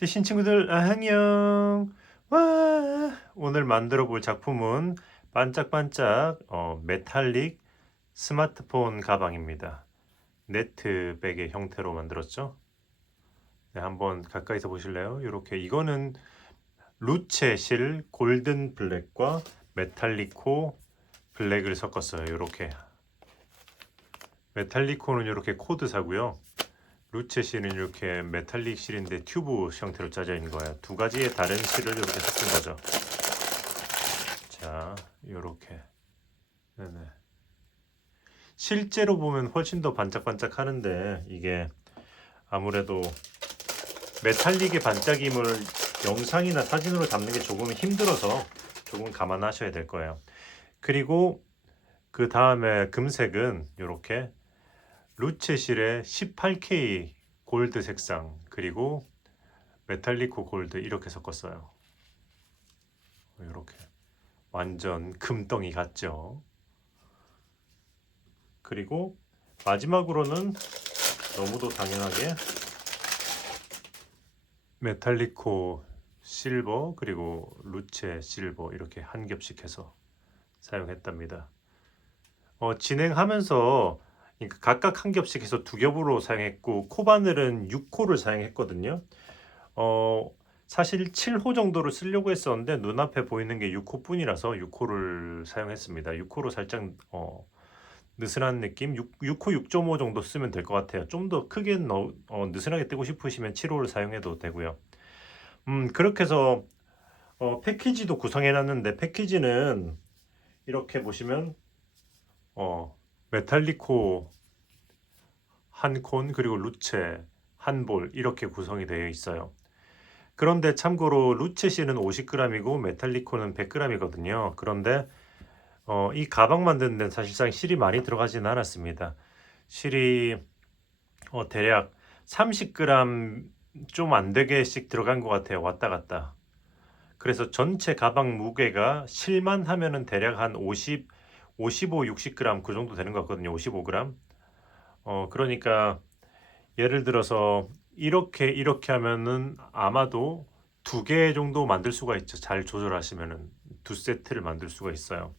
대신 친구들 안녕. 와 오늘 만들어 볼 작품은 반짝반짝 메탈릭 스마트폰 가방입니다. 네트백의 형태로 만들었죠. 네, 한번 가까이서 보실래요? 이렇게 이거는 루체 실 골든 블랙과 메탈리코 블랙을 섞었어요. 이렇게 메탈리코는 이렇게 코드사고요. 루체 실은 이렇게 메탈릭 실인데 튜브 형태로 짜져 있는 거예요. 두 가지의 다른 실을 이렇게 섞은 거죠. 자, 이렇게. 네네. 실제로 보면 훨씬 더 반짝반짝 하는데 이게 아무래도 메탈릭의 반짝임을 영상이나 사진으로 담는 게 조금 힘들어서 조금 감안하셔야 될 거예요. 그리고 그 다음에 금색은 이렇게 루체실의 18K 골드 색상 그리고 메탈리코 골드 이렇게 섞었어요. 이렇게 완전 금덩이 같죠. 그리고 마지막으로는 너무도 당연하게 메탈리코 실버 그리고 루체 실버 이렇게 한 겹씩 해서 사용했답니다. 진행하면서 그러니까 각각 한 겹씩 해서 두 겹으로 사용했고 코바늘은 6호를 사용했거든요. 사실 7호 정도를 쓰려고 했었는데 눈앞에 보이는 게 6호뿐이라서 6호를 사용했습니다. 6호로 살짝 느슨한 느낌 6호 6.5 정도 쓰면 될 것 같아요. 좀 더 크게 느슨하게 뜨고 싶으시면 7호를 사용해도 되고요. 그렇게 해서 패키지도 구성해 놨는데 패키지는 이렇게 보시면 메탈리코 한 콘 그리고 루체 한 볼 이렇게 구성이 되어 있어요. 그런데 참고로 루체 실은 50g이고 메탈리코는 100g이거든요. 그런데 이 가방 만드는 데는 사실상 실이 많이 들어가지는 않았습니다. 실이 대략 30g 좀 안 되게씩 들어간 것 같아요. 왔다 갔다. 그래서 전체 가방 무게가 실만 하면은 대략 한 50, 55, 60g 그 정도 되는 것 같거든요. 55g. 그러니까 예를 들어서 이렇게 하면은 아마도 두 개 정도 만들 수가 있죠. 잘 조절하시면은 두 세트를 만들 수가 있어요.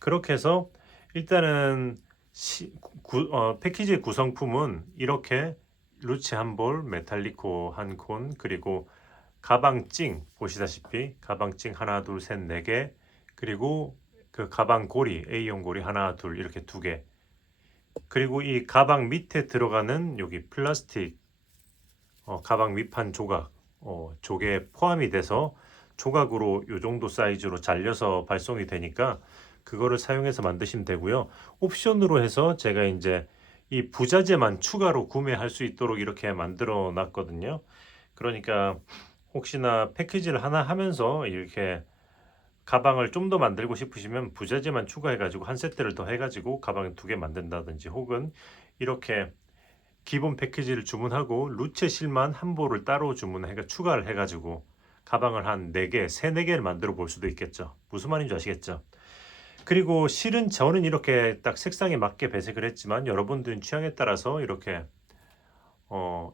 그렇게 해서 일단은 패키지의 구성품은 이렇게 루치 한 볼, 메탈리코 한 콘, 그리고 가방찡 보시다시피 가방찡 하나, 둘, 셋, 네 개, 그리고 그 가방 고리 A형 고리 하나, 둘 이렇게 두 개, 그리고 이 가방 밑에 들어가는 여기 플라스틱 가방 밑판 조각 조개 포함이 돼서 조각으로 요 정도 사이즈로 잘려서 발송이 되니까 그거를 사용해서 만드시면 되고요. 옵션으로 해서 제가 이제 이 부자재만 추가로 구매할 수 있도록 이렇게 만들어 놨거든요. 그러니까 혹시나 패키지를 하나 하면서 이렇게 가방을 좀 더 만들고 싶으시면 부자재만 추가해 가지고 한 세트를 더 해 가지고 가방을 두 개 만든다든지 혹은 이렇게 기본 패키지를 주문하고 루체 실만 한 보를 따로 주문해 추가를 해 가지고 가방을 한 4개, 3-4 개를 만들어 볼 수도 있겠죠. 무슨 말인지 아시겠죠? 그리고 실은 저는 이렇게 딱 색상에 맞게 배색을 했지만 여러분들은 취향에 따라서 이렇게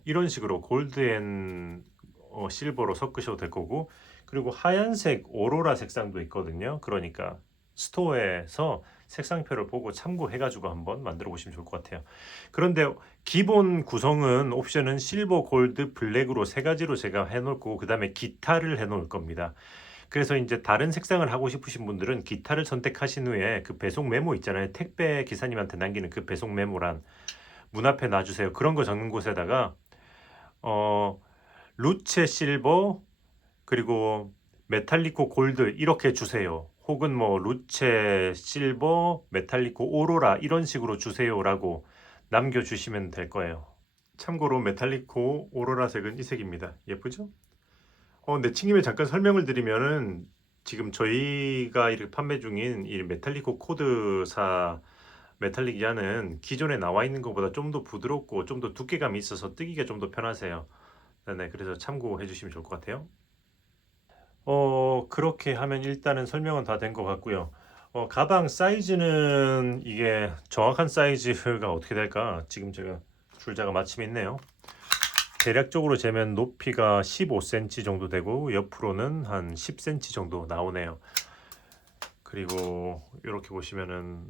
이런 식으로 골드 앤 실버로 섞으셔도 될 거고, 그리고 하얀색 오로라 색상도 있거든요. 그러니까 스토어에서 색상표를 보고 참고해 가지고 한번 만들어 보시면 좋을 것 같아요. 그런데 기본 구성은 옵션은 실버, 골드, 블랙으로 세 가지로 제가 해 놓을 거고 그다음에 기타를 해 놓을 겁니다. 그래서 이제 다른 색상을 하고 싶으신 분들은 기타를 선택하신 후에 그 배송 메모 있잖아요. 택배 기사님한테 남기는 그 배송 메모란 문 앞에 놔주세요. 그런 거 적는 곳에다가 어 루체 실버 그리고 메탈리코 골드 이렇게 주세요. 혹은 뭐 루체 실버 메탈리코 오로라 이런 식으로 주세요라고 남겨주시면 될 거예요. 참고로 메탈리코 오로라색은 이 색입니다. 예쁘죠? 내친김에 잠깐 설명을 드리면은 지금 저희가 이렇게 판매 중인 이 메탈리코 코드사 메탈릭 야는 기존에 나와 있는 것보다 좀 더 부드럽고 좀 더 두께감이 있어서 뜨기가 좀 더 편하세요. 네네, 그래서 참고해 주시면 좋을 것 같아요. 그렇게 하면 일단은 설명은 다 된 것 같고요. 가방 사이즈는 이게 정확한 사이즈가 어떻게 될까? 지금 제가 줄자가 마침 있네요. 대략적으로 재면 높이가 15cm 정도 되고 옆으로는 한 10cm 정도 나오네요. 그리고 이렇게 보시면은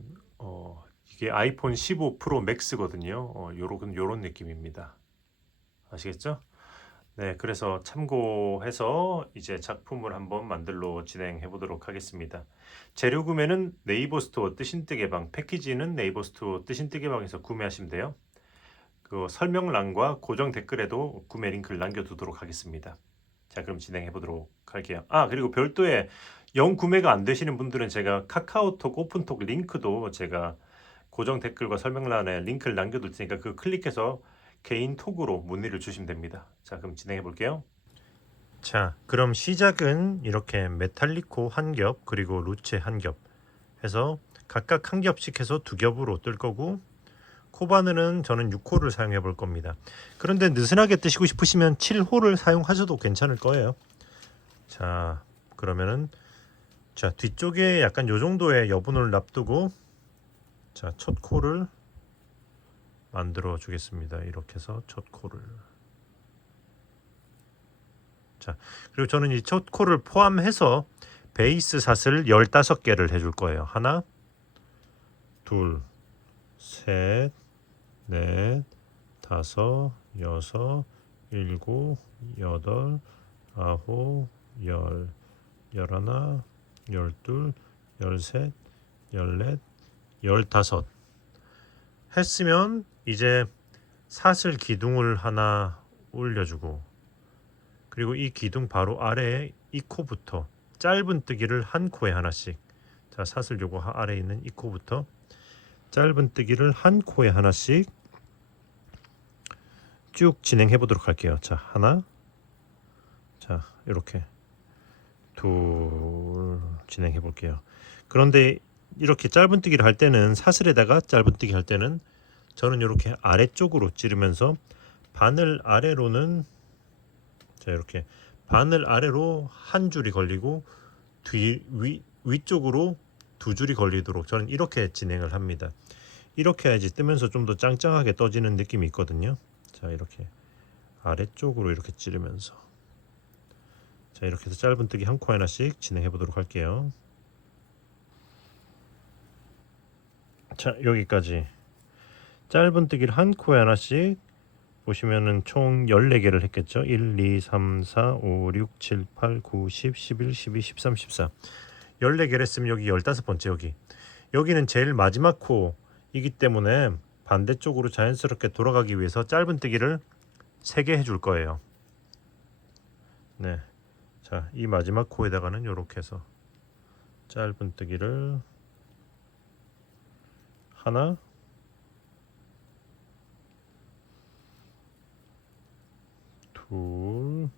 이게 아이폰 15 프로 맥스거든요. 요런 느낌입니다. 아시겠죠? 네, 그래서 참고해서 이제 작품을 한번 만들러 진행해 보도록 하겠습니다. 재료 구매는 네이버 스토어 뜨신뜨 개방, 패키지는 네이버 스토어 뜨신뜨 개방에서 구매하시면 돼요. 그 설명란과 고정 댓글에도 구매 링크를 남겨두도록 하겠습니다. 자, 그럼 진행해 보도록 할게요. 그리고 별도의 영 구매가 안 되시는 분들은 제가 카카오톡 오픈톡 링크도 제가 고정 댓글과 설명란에 링크를 남겨둘 테니까 그 클릭해서 개인 톡으로 문의를 주시면 됩니다. 자, 그럼 진행해 볼게요. 자, 그럼 시작은 이렇게 메탈리코 한 겹 그리고 루체 한 겹 해서 각각 한 겹씩 해서 두 겹으로 뜰 거고, 코바늘은 저는 6호를 사용해 볼 겁니다. 그런데 느슨하게 뜨시고 싶으시면 7호를 사용하셔도 괜찮을 거예요. 자, 그러면은 자, 뒤쪽에 약간 요 정도의 여분을 놔두고 자, 첫 코를 만들어 주겠습니다. 이렇게 해서 첫 코를. 자, 그리고 저는 이 첫 코를 포함해서 베이스 샷을 15개를 해줄 거예요. 하나, 둘, 셋, 넷, 다섯, 여섯, 일곱, 여덟, 아홉, 열, 열하나, 열둘, 열셋, 열넷, 열다섯 했으면 이제 사슬 기둥을 하나 올려주고, 그리고 이 기둥 바로 아래에 이 코부터 짧은 뜨기를 한 코에 하나씩, 자, 사슬 요거 아래에 있는 이 코부터 짧은 뜨기를 한 코에 하나씩 쭉 진행해 보도록 할게요. 자, 하나, 자, 이렇게 둘 진행해 볼게요. 그런데 이렇게 짧은 뜨기를 할 때는, 사슬에다가 짧은 뜨기 할 때는 저는 이렇게 아래쪽으로 찌르면서 바늘 아래로는, 자, 이렇게 바늘 아래로 한 줄이 걸리고 위쪽으로 두 줄이 걸리도록 저는 이렇게 진행을 합니다. 이렇게 해야지 뜨면서 좀 더 짱짱하게 떠지는 느낌이 있거든요. 자, 이렇게 아래쪽으로 이렇게 찌르면서, 자, 이렇게 해서 짧은 뜨기 한 코 하나씩 진행해 보도록 할게요. 자, 여기까지 짧은 뜨기를 한 코에 하나씩 보시면은 총 14개를 했겠죠. 1, 2, 3, 4, 5, 6, 7, 8, 9, 10, 11, 12, 13, 14 14개를 했으면 여기 15번째, 여기는 제일 마지막 코이기 때문에 반대쪽으로 자연스럽게 돌아가기 위해서 짧은 뜨기를 3개 해줄 거예요. 네, 자, 이 마지막 코에다가는 이렇게 해서 짧은 뜨기를 하나, 둘,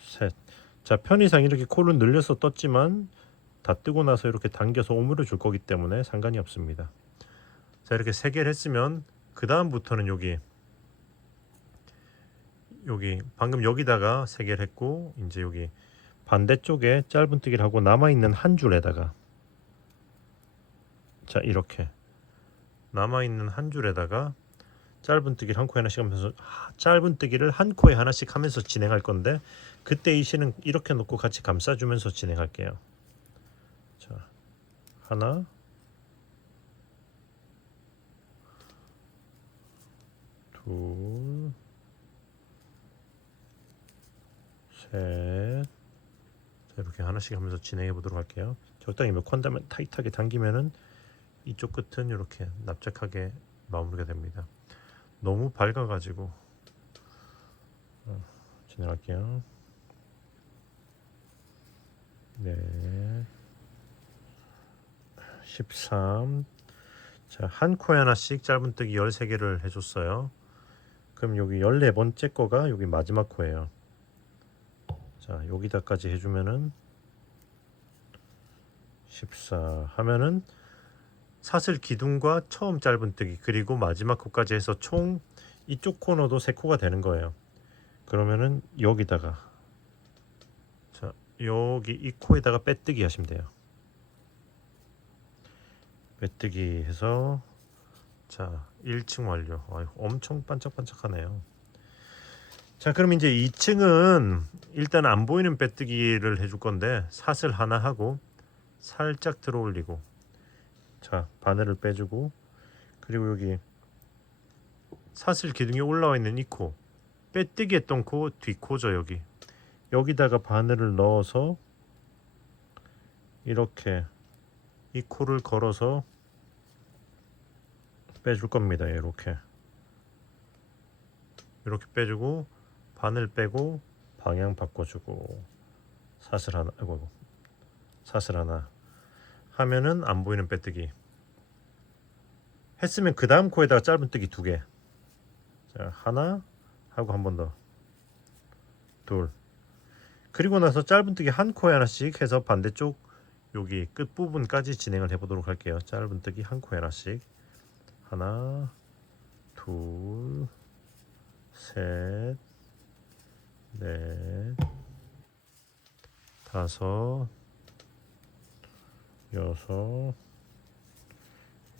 셋. 자, 편의상 이렇게 코를 늘려서 떴지만 다 뜨고 나서 이렇게 당겨서 오므려 줄 거기 때문에 상관이 없습니다. 자, 이렇게 3개를 했으면 그 다음부터는 여기 방금 여기다가 3개를 했고, 이제 여기 반대쪽에 짧은 뜨기를 하고 남아있는 한 줄에다가, 자, 이렇게 남아있는 한 줄에다가 짧은 뜨기를 한 코에 하나씩 하면서, 짧은 뜨기를 한 코에 하나씩 하면서 진행할 건데, 그때 이 실은 이렇게 놓고 같이 감싸주면서 진행할게요. 자, 하나, 둘, 셋. 자, 이렇게 하나씩 하면서 진행해 보도록 할게요. 적당히 몇 코 다면 타이트하게 당기면은 이쪽 끝은 이렇게 납작하게 마무리가 됩니다. 너무 밝아가지고 진행할게요. 네, 13. 자, 한 코에 하나씩 짧은뜨기 13개를 해줬어요. 그럼 여기 14번째 거가 여기 마지막 코예요. 자, 여기다까지 해주면은 14 하면은 사슬 기둥과 처음 짧은뜨기 그리고 마지막 코까지 해서 총 이쪽 코너도 3코가 되는 거예요. 그러면은 여기다가, 자, 여기 이 코에다가 빼뜨기 하시면 돼요. 빼뜨기 해서 자, 1층 완료. 아유, 엄청 반짝반짝하네요. 자, 그럼 이제 2층은 일단 안 보이는 빼뜨기를 해줄 건데 사슬 하나 하고 살짝 들어 올리고, 자, 바늘을 빼주고, 그리고 여기 사슬 기둥이 올라와 있는 이 코, 빼뜨기 했던 코 뒷코죠. 여기다가 바늘을 넣어서 이렇게 이 코를 걸어서 빼줄 겁니다. 이렇게 빼주고 바늘 빼고 방향 바꿔주고 사슬 하나, 아이고, 사슬 하나 하면은 안 보이는 빼뜨기 했으면 그 다음 코에다가 짧은뜨기 2개. 자, 하나 하고 한 번 더, 둘. 그리고 나서 짧은뜨기 한 코에 하나씩 해서 반대쪽 여기 끝부분까지 진행을 해보도록 할게요. 짧은뜨기 한 코에 하나씩. 하나, 둘, 셋, 넷, 다섯, 여섯,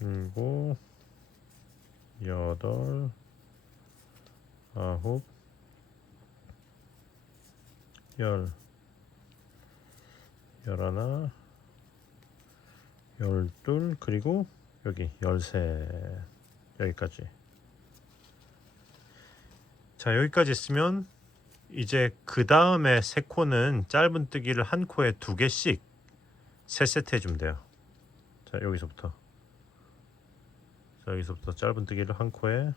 일곱, 여덟, 아홉, 열, 열하나, 열둘, 그리고 여기 열셋. 여기까지. 자, 여기까지 있으면 이제 그 다음에 세 코는 짧은뜨기를 한 코에 2개씩 3세트 해주면 돼요. 자, 여기서부터 짧은뜨기를 한 코에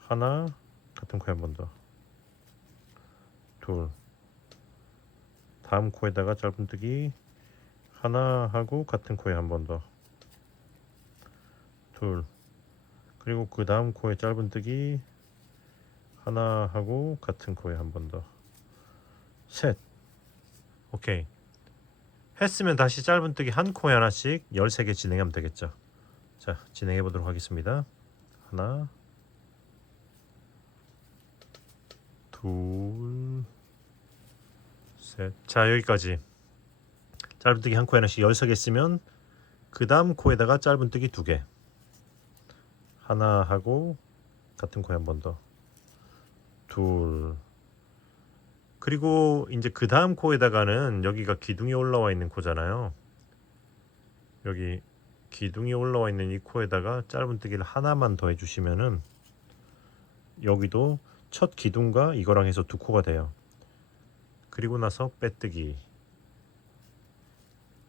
하나, 같은 코에 한 번 더, 둘, 다음 코에다가 짧은뜨기 하나 하고 같은 코에 한 번 더, 둘, 그리고 그 다음 코에 짧은뜨기 하나 하고 같은 코에 한 번 더, 셋. 오케이. 했으면 다시 짧은뜨기 한 코에 하나씩 13개 진행하면 되겠죠. 자, 진행해 보도록 하겠습니다. 하나, 둘, 셋. 자, 여기까지 짧은뜨기 한 코에 하나씩 13개 쓰면 그 다음 코에다가 짧은뜨기 2개 하나 하고 같은 코에 한 번 더, 둘. 그리고 이제 그 다음 코에다가는 여기가 기둥이 올라와 있는 코잖아요. 여기 기둥이 올라와 있는 이 코에다가 짧은뜨기를 하나만 더 해주시면은 여기도 첫 기둥과 이거랑 해서 2코가 돼요. 그리고 나서 빼뜨기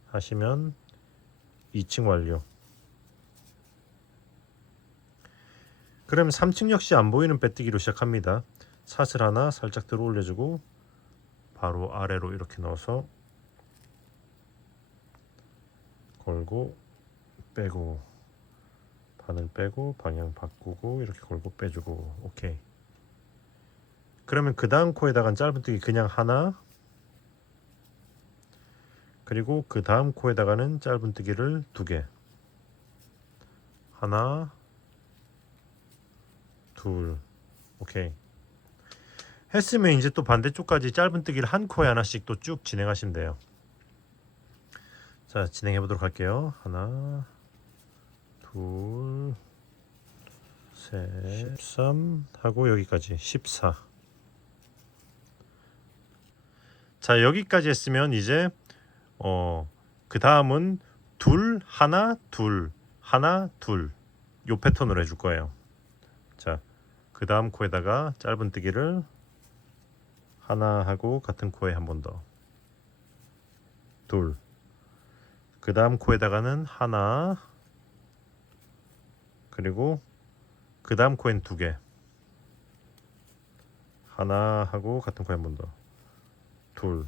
하시면 2층 완료. 그럼 3층 역시 안 보이는 빼뜨기로 시작합니다. 사슬 하나 살짝 들어 올려주고 바로 아래로 이렇게 넣어서 걸고 빼고, 바늘 빼고 방향 바꾸고 이렇게 걸고 빼주고. 오케이. 그러면 그 다음 코에다가 짧은뜨기 그냥 하나, 그리고 그 다음 코에다가는 짧은뜨기를 2개 하나, 둘. 오케이. 했으면 이제 또 반대쪽까지 짧은뜨기를 한 코에 하나씩 또 쭉 진행하시면 돼요. 자, 진행해 보도록 할게요. 하나, 둘, 셋, 13 하고 여기까지 14. 자, 여기까지 했으면 이제 그 다음은 둘, 하나, 둘, 하나, 둘, 요 패턴으로 해줄 거예요. 자, 그 다음 코에다가 짧은뜨기를 하나 하고 같은 코에 한 번 더, 둘. 그 다음 코에다가는 하나, 그리고 그 다음 코엔 2개 하나 하고 같은 코에 한 번 더, 둘.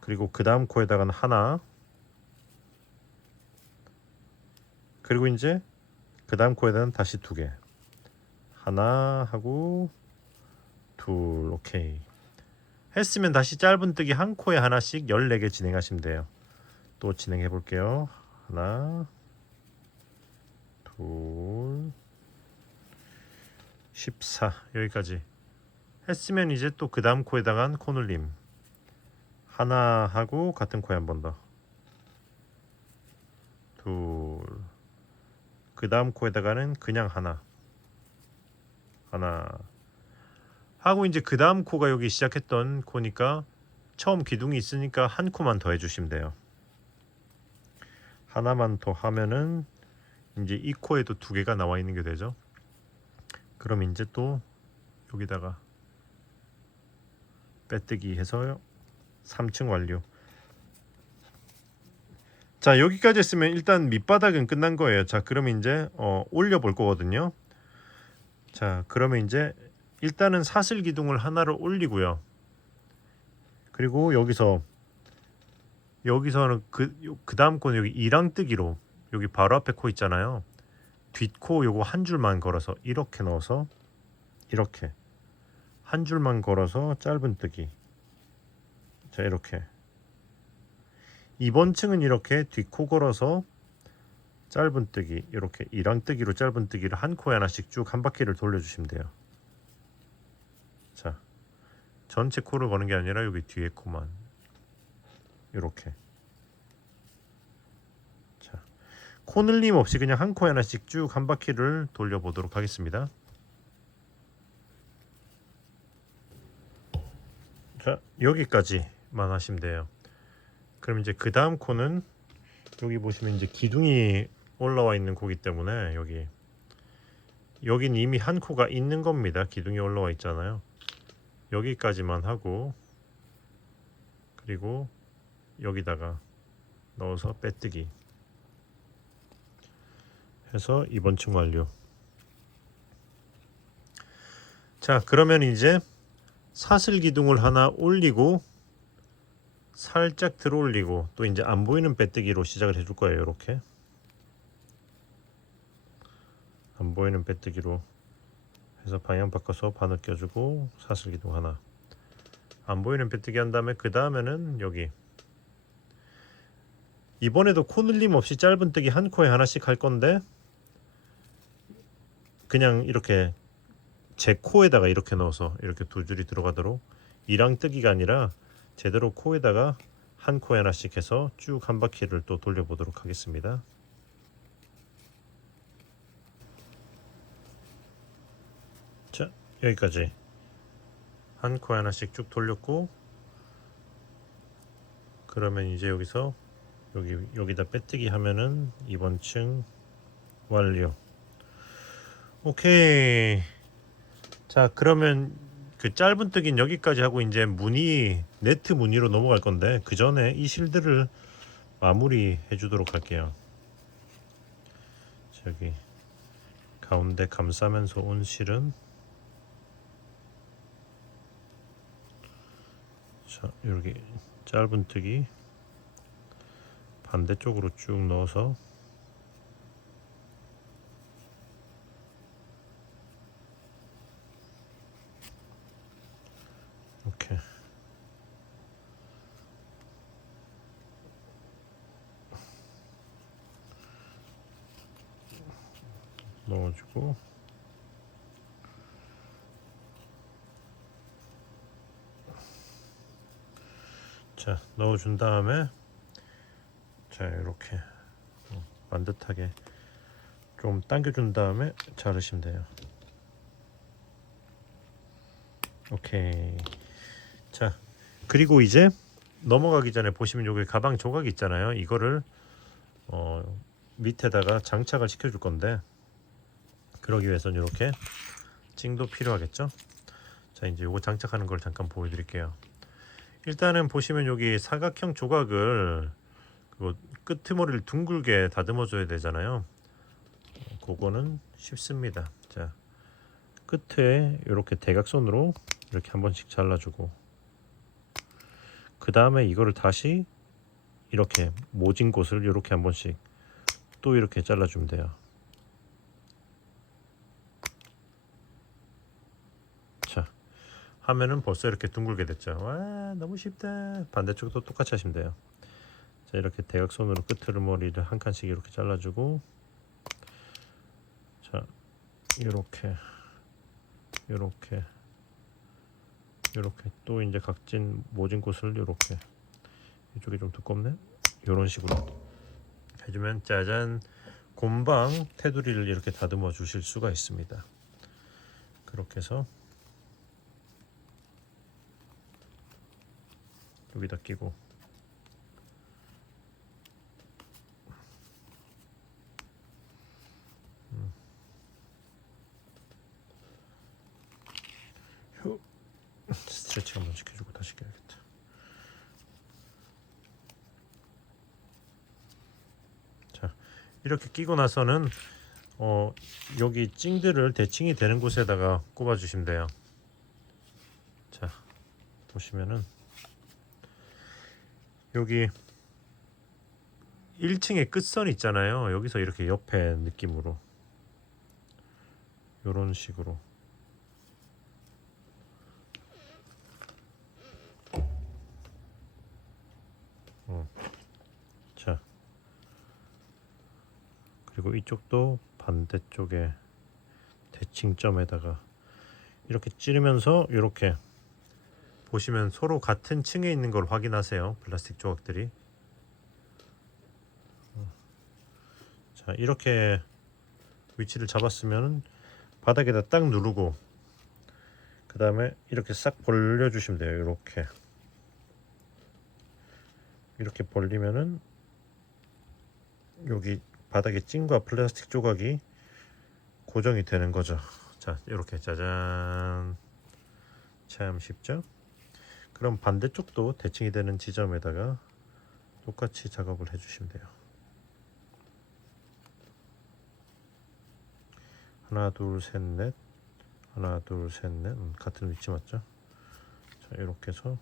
그리고 그 다음 코에다가는 하나, 그리고 이제 그 다음 코에다가는 다시 2개 하나 하고 둘. 오케이. 했으면 다시 짧은뜨기 한 코에 하나씩 14개 진행하시면 돼요. 또 진행해 볼게요. 하나, 둘, 14. 여기까지 했으면 이제 또 그 다음 코에다가 코늘림 하나 하고 같은 코에 한 번 더, 둘. 그 다음 코에다가는 그냥 하나 하고, 이제 그 다음 코가 여기 시작했던 코니까 처음 기둥이 있으니까 한 코만 더 해주시면 돼요. 하나만 더 하면은 이제 이 코에도 두 개가 나와 있는 게 되죠. 그럼 이제 또 여기다가 빼뜨기 해서 3층 완료. 자, 여기까지 했으면 일단 밑바닥은 끝난 거예요. 자, 그러면 이제 올려 볼 거거든요. 자, 그러면 이제 일단은 사슬 기둥을 하나를 올리고요. 그리고 여기서는 그 다음 코는 여기 이랑뜨기로, 여기 바로 앞에 코 있잖아요. 뒷코 요거 한 줄만 걸어서 이렇게 넣어서, 이렇게 한 줄만 걸어서 짧은 뜨기. 자, 이렇게 이번 층은 이렇게 뒷코 걸어서 짧은 뜨기, 이렇게 이랑뜨기로 짧은 뜨기를 한 코에 하나씩 쭉 한 바퀴를 돌려주시면 돼요. 자, 전체 코를 거는 게 아니라 여기 뒤에 코만 이렇게. 자, 코 늘림 없이 그냥 한 코에 하나씩 쭉 한 바퀴를 돌려보도록 하겠습니다. 자, 여기까지만 하시면 돼요. 그럼 이제 그 다음 코는 여기 보시면 이제 기둥이 올라와 있는 코기 때문에 여긴 이미 한 코가 있는 겁니다. 기둥이 올라와 있잖아요. 여기까지만 하고, 그리고 여기다가 넣어서 빼뜨기 해서 이번 층 완료. 자, 그러면 이제 사슬 기둥을 하나 올리고 살짝 들어 올리고, 또 이제 안 보이는 빼뜨기로 시작을 해줄 거예요. 이렇게 안 보이는 빼뜨기로 해서 방향 바꿔서 바늘 껴주고 사슬 기둥 하나, 안 보이는 빼뜨기 한 다음에 그 다음에는 여기 이번에도 코 늘림 없이 짧은 뜨기 한 코에 하나씩 할 건데, 그냥 이렇게 제 코에다가 이렇게 넣어서 이렇게 두 줄이 들어가도록, 이랑 뜨기가 아니라 제대로 코에다가 한 코에 하나씩 해서 쭉 한 바퀴를 또 돌려보도록 하겠습니다. 자, 여기까지 한 코에 하나씩 쭉 돌렸고, 그러면 이제 여기서 여기다 빼뜨기 하면은 이번 층 완료. 오케이. 자, 그러면 그 짧은 뜨기는 여기까지 하고 이제 네트 무늬로 넘어갈 건데, 그 전에 이 실들을 마무리 해주도록 할게요. 저기 가운데 감싸면서 온 실은, 자, 여기 짧은 뜨기 반대쪽으로 쭉 넣어서 이렇게 넣어주고, 자, 넣어준 다음에 자, 이렇게 반듯하게 좀 당겨준 다음에 자르시면 돼요. 오케이. 자, 그리고 이제 넘어가기 전에 보시면 여기 가방 조각이 있잖아요. 이거를 밑에다가 장착을 시켜줄 건데, 그러기 위해서는 이렇게 찡도 필요하겠죠. 자, 이제 요거 장착하는 걸 잠깐 보여드릴게요. 일단은 보시면 여기 사각형 조각을 끄트머리를 둥글게 다듬어 줘야 되잖아요. 그거는 쉽습니다. 자, 끝에 이렇게 대각선으로 이렇게 한 번씩 잘라주고, 그 다음에 이거를 다시 이렇게 모진 곳을 이렇게 한 번씩 또 이렇게 잘라주면 돼요. 자, 하면은 벌써 이렇게 둥글게 됐죠. 와, 너무 쉽다. 반대쪽도 똑같이 하시면 돼요. 자, 이렇게 대각선으로 끝머리를 한 칸씩 이렇게 잘라주고, 자, 이렇게 또 이제 각진 모진 곳을 이렇게, 이쪽이 좀 두껍네. 이런 식으로 해주면 짜잔, 곰방 테두리를 이렇게 다듬어 주실 수가 있습니다. 그렇게 해서 여기다 끼고 스트레치 한번 시켜주고 다시 껴야겠다. 자, 이렇게 끼고 나서는 여기 찡들을 대칭이 되는 곳에다가 꼽아 주시면 돼요. 자, 보시면은 여기 1층에 끝선 있잖아요. 여기서 이렇게 옆에 느낌으로 요런 식으로 자, 그리고 이쪽도 반대쪽에 대칭점에다가 이렇게 찌르면서 이렇게 보시면 서로 같은 층에 있는 걸 확인하세요. 플라스틱 조각들이. 자, 이렇게 위치를 잡았으면 바닥에다 딱 누르고 그 다음에 이렇게 싹 벌려주시면 돼요. 이렇게 벌리면은 여기 바닥에 찐과 플라스틱 조각이 고정이 되는 거죠. 자, 이렇게 짜잔. 참 쉽죠? 그럼 반대쪽도 대칭이 되는 지점에다가 똑같이 작업을 해주시면 돼요. 하나 둘 셋 넷, 하나 둘 셋 넷, 같은 위치 맞죠? 자, 이렇게 해서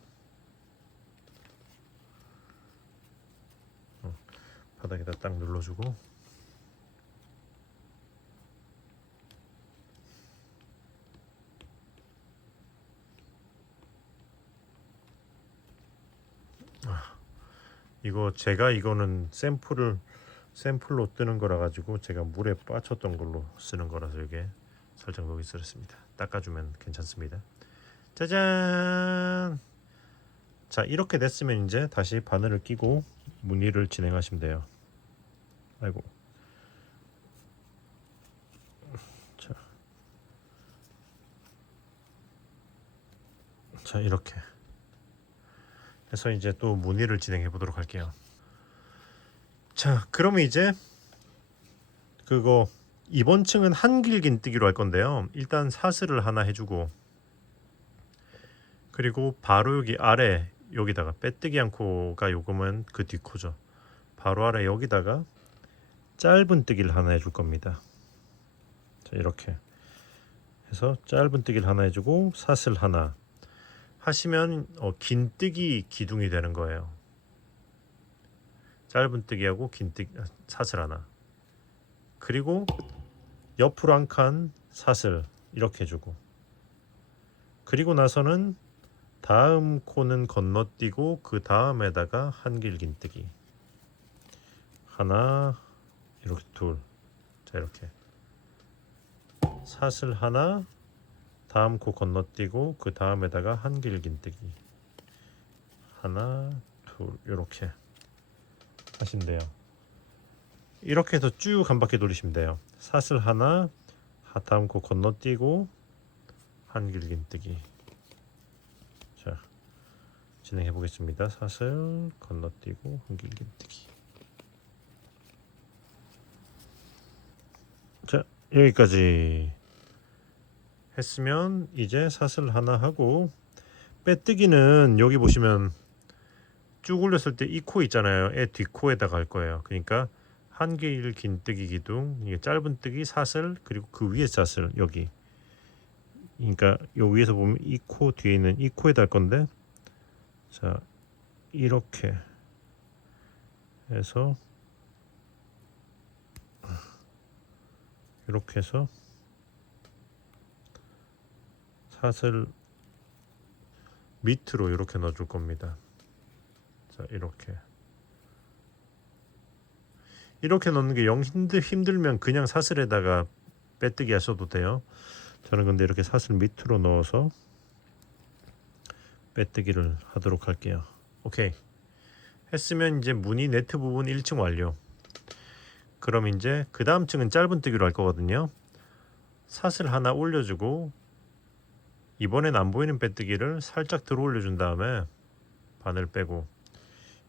바닥에다 딱 눌러주고 이거는 샘플로 뜨는 거라 가지고 제가 물에 빠쳤던 걸로 쓰는 거라서 이게 살짝 녹이 슬었습니다. 닦아주면 괜찮습니다. 짜잔. 자, 이렇게 됐으면 이제 다시 바늘을 끼고 무늬를 진행하시면 돼요. 아이고. 자, 이렇게 해서 이제 또 무늬를 진행해 보도록 할게요. 자, 그러면 이제 그거 이번 층은 한길긴뜨기로 할 건데요. 일단 사슬을 하나 해주고 그리고 바로 여기 아래 여기다가 빼뜨기 한 코가 요금은 그 뒷코죠. 바로 아래 여기다가 짧은 뜨기를 하나 해줄 겁니다. 자, 이렇게 해서 짧은 뜨기를 하나 해주고 사슬 하나 하시면 긴뜨기 기둥이 되는 거예요. 짧은 뜨기하고 긴뜨기 사슬 하나 그리고 옆으로 한 칸 사슬 이렇게 해주고 그리고 나서는 다음 코는 건너뛰고 그 다음에다가 한길 긴뜨기 하나 이렇게 둘 자 이렇게 사슬 하나 다음 코 건너뛰고 그 다음에다가 한길 긴뜨기 하나 둘 이렇게 하시면 돼요. 이렇게 해서 쭉 한 바퀴 돌리시면 돼요. 사슬 하나 다음 코 건너뛰고 한길 긴뜨기 자 진행해 보겠습니다. 사슬 건너뛰고 한길 긴뜨기 자 여기까지 했으면 이제 사슬 하나 하고 빼뜨기는 여기 보시면 쭉 올렸을 때 이 코 있잖아요. 애 뒷코에다가 할 거예요. 그러니까 한길 긴뜨기 기둥 이게 짧은 뜨기 사슬 그리고 그 위에 사슬 여기 그러니까 요 위에서 보면 이 코 뒤에 있는 이 코에다 할 건데 자 이렇게 해서 이렇게 해서 사슬 밑으로 이렇게 넣어줄 겁니다. 자 이렇게 넣는 게 영 힘들면 그냥 사슬에다가 빼뜨기 하셔도 돼요. 저는 근데 이렇게 사슬 밑으로 넣어서 빼뜨기를 하도록 할게요. 오케이 했으면 이제 무늬 네트 부분 1층 완료. 그럼 이제 그 다음 층은 짧은뜨기로 할 거거든요. 사슬 하나 올려주고 이번엔 안 보이는 빼뜨기를 살짝 들어 올려준 다음에 바늘 빼고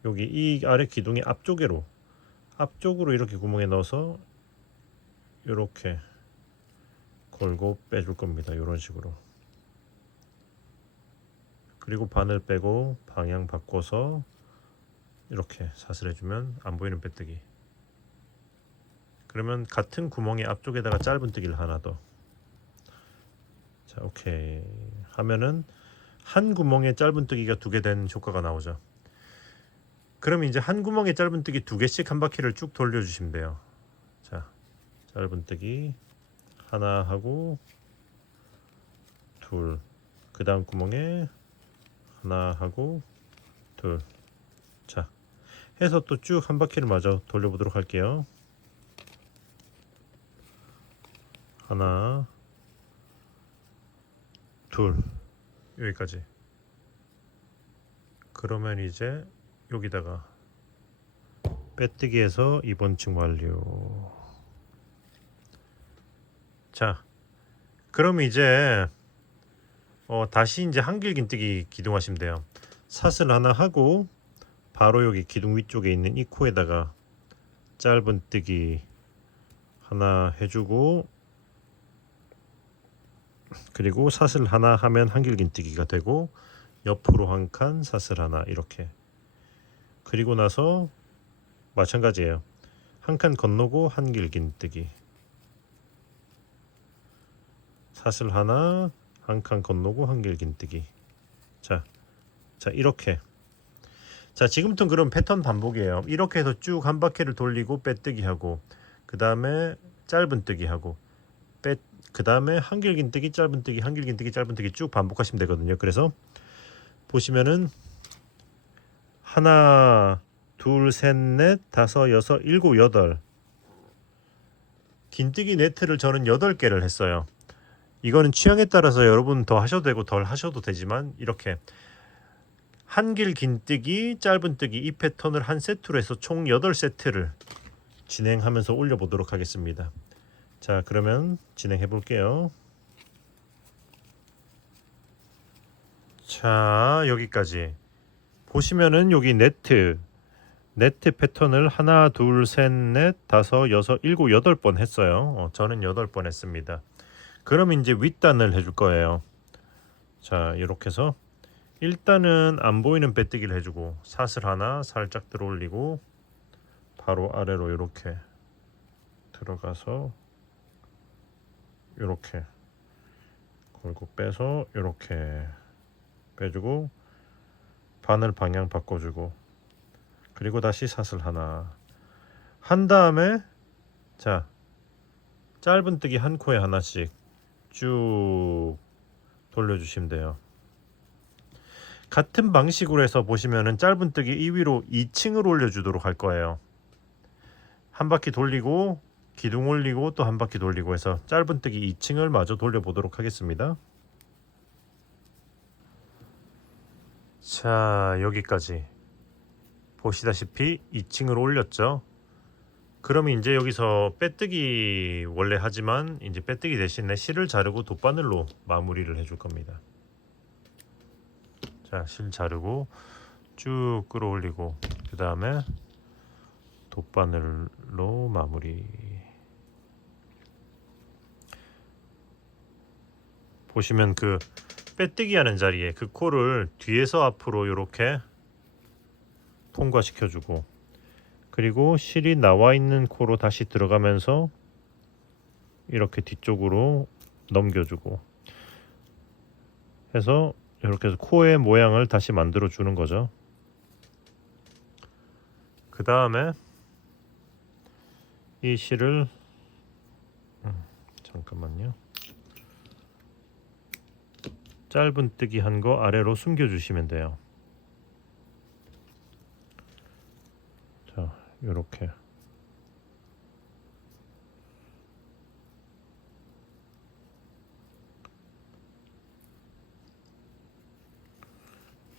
여기 이 아래 기둥의 앞쪽으로 이렇게 구멍에 넣어서 이렇게 걸고 빼줄 겁니다. 이런 식으로. 그리고 바늘 빼고 방향 바꿔서 이렇게 사슬해주면 안 보이는 빼뜨기. 그러면 같은 구멍의 앞쪽에다가 짧은뜨기를 하나 더. 자, 오케이 하면은 한 구멍에 짧은뜨기가 2개 된 효과가 나오죠. 그럼 이제 한 구멍에 짧은뜨기 2개씩 한 바퀴를 쭉 돌려주시면 돼요. 자, 짧은뜨기 하나 하고 둘, 그 다음 구멍에 하나 하고 둘. 자, 해서 또 쭉 한 바퀴를 마저 돌려보도록 할게요. 하나, 둘, 여기까지. 그러면 이제 여기다가 빼뜨기해서 이번 층 완료. 자, 그럼 이제 다시 이제 한길긴뜨기 기둥하시면 돼요. 사슬 하나 하고 바로 여기 기둥 위쪽에 있는 이 코에다가 짧은뜨기 하나 해주고 그리고 사슬 하나 하면 한길긴뜨기가 되고 옆으로 한 칸 사슬 하나 이렇게. 그리고 나서 마찬가지예요. 한 칸 건너고 한길긴뜨기 사슬 하나 한 칸 건너고 한길긴뜨기. 자 이렇게. 자, 지금부터 그럼 패턴 반복이에요. 이렇게 해서 쭉 한 바퀴를 돌리고 빼뜨기 하고 그 다음에 짧은뜨기 하고 그 다음에 한길긴뜨기 짧은뜨기 한길긴뜨기 짧은뜨기 쭉 반복하시면 되거든요. 그래서 보시면은 하나 둘 셋 넷 다섯 여섯 일곱 여덟 긴뜨기 네트를 저는 8개를 했어요. 이거는 취향에 따라서 여러분 더 하셔도 되고 덜 하셔도 되지만 이렇게 한길 긴뜨기 짧은뜨기 이 패턴을 한 세트로 해서 총 8세트를 진행하면서 올려보도록 하겠습니다. 자, 그러면 진행해 볼게요. 자, 여기까지 보시면은 여기 네트 패턴을 하나 둘 셋 넷 다섯 여섯 일곱 8번 했어요. 저는 8번 했습니다. 그럼 이제 윗단을 해줄 거예요. 자, 이렇게 해서 일단은 안 보이는 빼뜨기를 해주고 사슬 하나 살짝 들어 올리고 바로 아래로 이렇게 들어가서 이렇게 걸고 빼서 이렇게 빼주고 바늘 방향 바꿔주고 그리고 다시 사슬 하나 한 다음에 자, 짧은뜨기 한 코에 하나씩 쭉 돌려주시면 돼요. 같은 방식으로 해서 보시면은 짧은뜨기 이 위로 2층을 올려주도록 할 거예요. 한 바퀴 돌리고 기둥 올리고 또 한 바퀴 돌리고 해서 짧은뜨기 2층을 마저 돌려보도록 하겠습니다. 자, 여기까지 보시다시피 2층을 올렸죠. 그러면 이제 여기서 빼뜨기 원래 하지만 이제 빼뜨기 대신에 실을 자르고 돗바늘로 마무리를 해줄 겁니다. 자, 실 자르고 쭉 끌어올리고 그 다음에 돗바늘로 마무리. 보시면 그 빼뜨기 하는 자리에 그 코를 뒤에서 앞으로 이렇게 통과시켜주고 그리고 실이 나와 있는 코로 다시 들어가면서 이렇게 뒤쪽으로 넘겨주고 해서 이렇게 해서 코의 모양을 다시 만들어 주는 거죠. 그 다음에 이 실을 잠깐만요. 짧은뜨기 한 거 아래로 숨겨 주시면 돼요. 자, 요렇게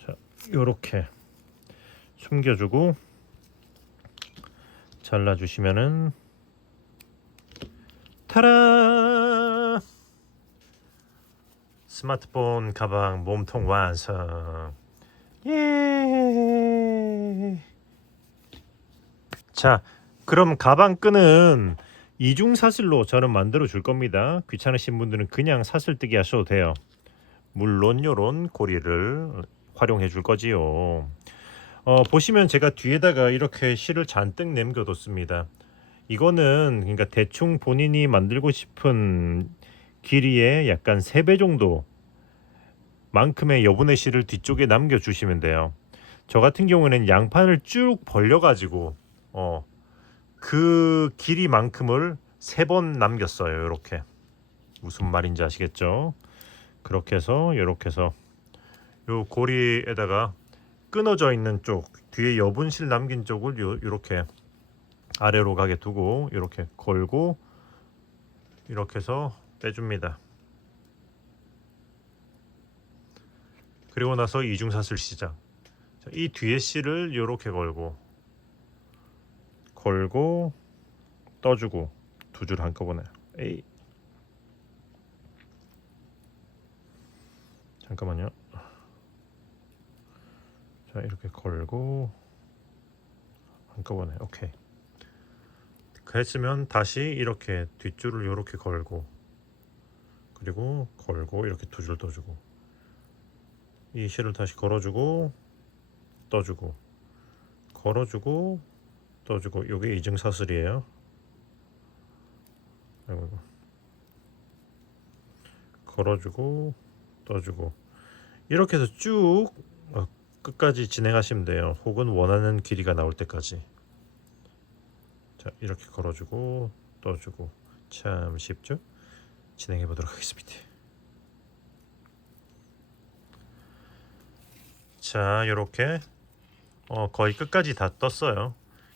자, 요렇게 숨겨주고 잘라주시면은 스마트폰 가방 몸통 완성. 예. 자, 그럼 가방 끈은 이중 사슬로 저는 만들어 줄 겁니다. 귀찮으신 분들은 그냥 사슬 뜨기 하셔도 돼요. 물론 요런 고리를 활용해 줄 거지요. 보시면 제가 뒤에다가 이렇게 실을 잔뜩 남겨뒀습니다. 이거는 그러니까 대충 본인이 만들고 싶은 길이의 약간 3배 정도 만큼의 여분의 실을 뒤쪽에 남겨주시면 돼요. 저 같은 경우는 양판을 쭉 벌려가지고 그 길이만큼을 3번 남겼어요. 이렇게 무슨 말인지 아시겠죠? 그렇게 해서 이렇게 해서 요 고리에다가 끊어져 있는 쪽 뒤에 여분실 남긴 쪽을 이렇게 아래로 가게 두고 이렇게 걸고 이렇게 해서 빼줍니다. 그리고 나서 이중사슬 시작. 자, 이 뒤에 실을 이렇게 걸고 떠주고 두 줄 한꺼번에. 에이. 잠깐만요. 자, 이렇게 걸고 한꺼번에. 오케이. 그랬으면 다시 이렇게 뒷줄을 이렇게 걸고 그리고 걸고 이렇게 두 줄 떠주고 이 실을 다시 걸어주고 떠주고 걸어주고 떠주고. 요게 이중사슬이에요. 아이고. 걸어주고 떠주고 이렇게 해서 쭉 끝까지 진행하시면 돼요. 혹은 원하는 길이가 나올 때까지. 자, 이렇게 걸어주고 떠주고. 참 쉽죠? 진행해 보도록 하겠습니다. 자, 이렇게 거의 끝까지 다 떴어요.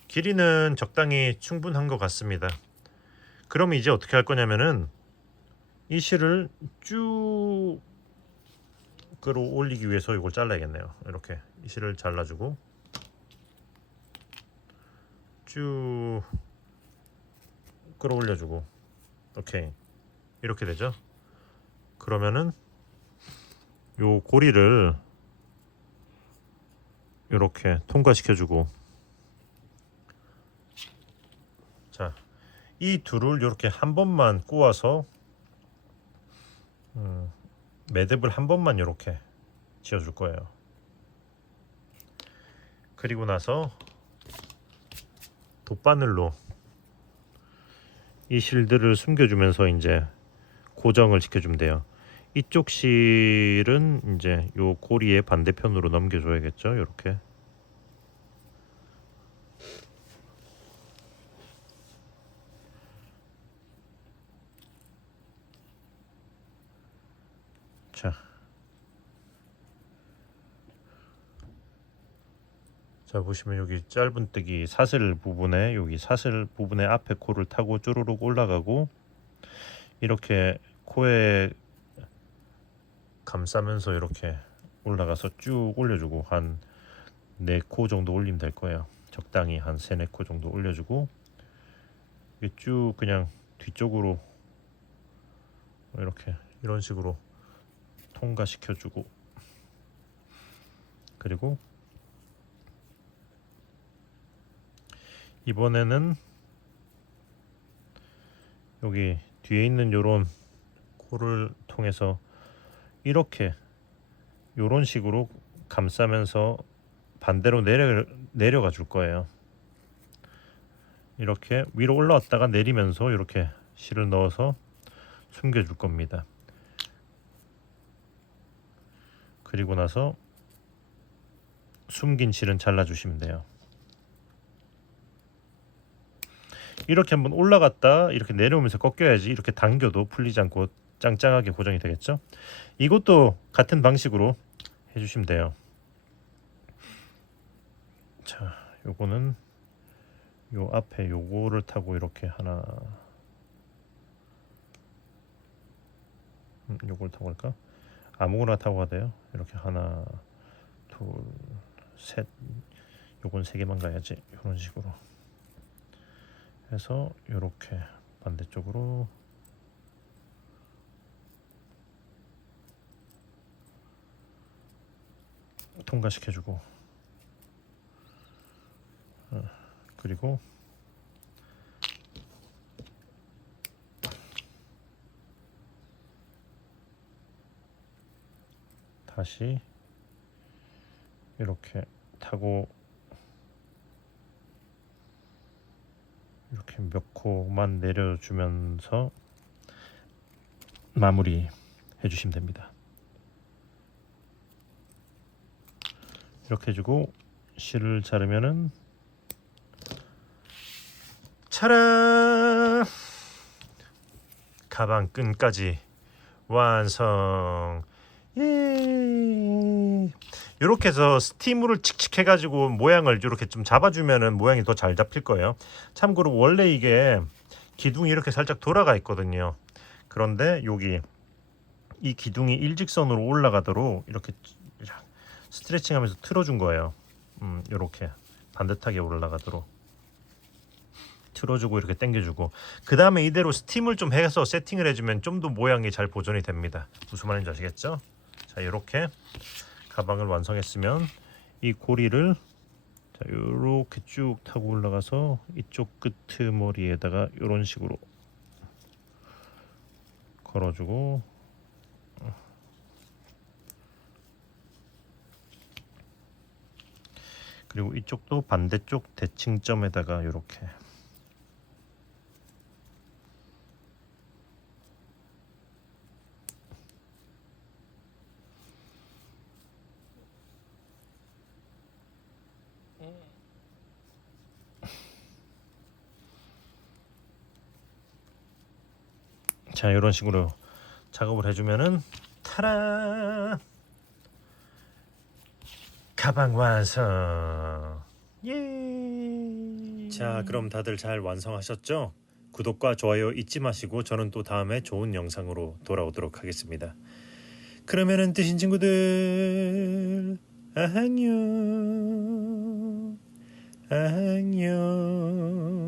길이는 적당히 충분한 것 같습니다. 그러면 이제 어떻게 할 거냐면은 이 실을 쭉 끌어올리기 위해서 이걸 잘라야겠네요. 이렇게 이 실을 잘라주고 쭉 끌어올려주고. 오케이, 이렇게 되죠. 그러면은 요 고리를 이렇게 통과시켜주고. 자, 이 둘을 이렇게 한 번만 꼬아서 매듭을 한 번만 이렇게 지어줄 거예요. 그리고 나서 돗바늘로 이 실들을 숨겨주면서 이제 고정을 시켜주면 돼요. 이쪽 실은 이제 요 고리의 반대편으로 넘겨줘야겠죠. 이렇게. 자, 보시면 여기 짧은뜨기 사슬 부분에 여기 사슬 부분에 앞에 코를 타고 쭈루룩 올라가고 이렇게 코에 감싸면서 이렇게 올라가서 쭉 올려주고 한 4코 정도 올리면 될 거예요. 적당히 한 3, 4코 정도 올려주고 쭉 그냥 뒤쪽으로 이렇게 이런 식으로 통과시켜주고 그리고 이번에는 여기 뒤에 있는 요런 코를 통해서 이렇게 요런 식으로 감싸면서 반대로 내려가 줄 거예요. 이렇게 위로 올라왔다가 내리면서 이렇게 실을 넣어서 숨겨 줄 겁니다. 그리고 나서 숨긴 실은 잘라 주시면 돼요. 이렇게 한번 올라갔다 이렇게 내려오면서 꺾여야지 이렇게 당겨도 풀리지 않고 짱짱하게 고정이 되겠죠. 이것도 같은 방식으로 해주시면 돼요. 자, 요거는 요 앞에 요거를 타고 이렇게 하나 요걸 타고 할까? 아무거나 타고 가돼요. 이렇게 하나 둘 셋 요건 3개만 가야지. 이런 식으로 해서 이렇게 반대쪽으로 통과시켜주고, 그리고 다시 이렇게 타고 이렇게 몇 코만 내려주면서 마무리 해주시면 됩니다. 이렇게 해주고 실을 자르면은 차라, 가방 끈까지 완성. 예. 이렇게 해서 스티물을 칙칙 해가지고 모양을 이렇게 좀 잡아주면은 모양이 더 잘 잡힐 거예요. 참고로 원래 이게 기둥이 이렇게 살짝 돌아가 있거든요. 그런데 여기 이 기둥이 일직선으로 올라가도록 이렇게 스트레칭하면서 틀어준 거예요. 이렇게 반듯하게 올라가도록 틀어주고 이렇게 당겨주고, 그 다음에 이대로 스팀을 좀 해서 세팅을 해주면 좀 더 모양이 잘 보존이 됩니다. 무슨 말인지 아시겠죠? 자, 이렇게 가방을 완성했으면 이 고리를 자, 이렇게 쭉 타고 올라가서 이쪽 끄트머리에다가 이런 식으로 걸어주고, 그리고 이쪽도 반대쪽 대칭점에다가 이렇게 자, 이런 식으로 작업을 해주면은 타라, 가방 완성. 예. 자, 그럼 다들 잘 완성하셨죠? 구독과 좋아요 잊지 마시고 저는 또 다음에 좋은 영상으로 돌아오도록 하겠습니다. 그러면은 뜨신 친구들 안녕. 안녕.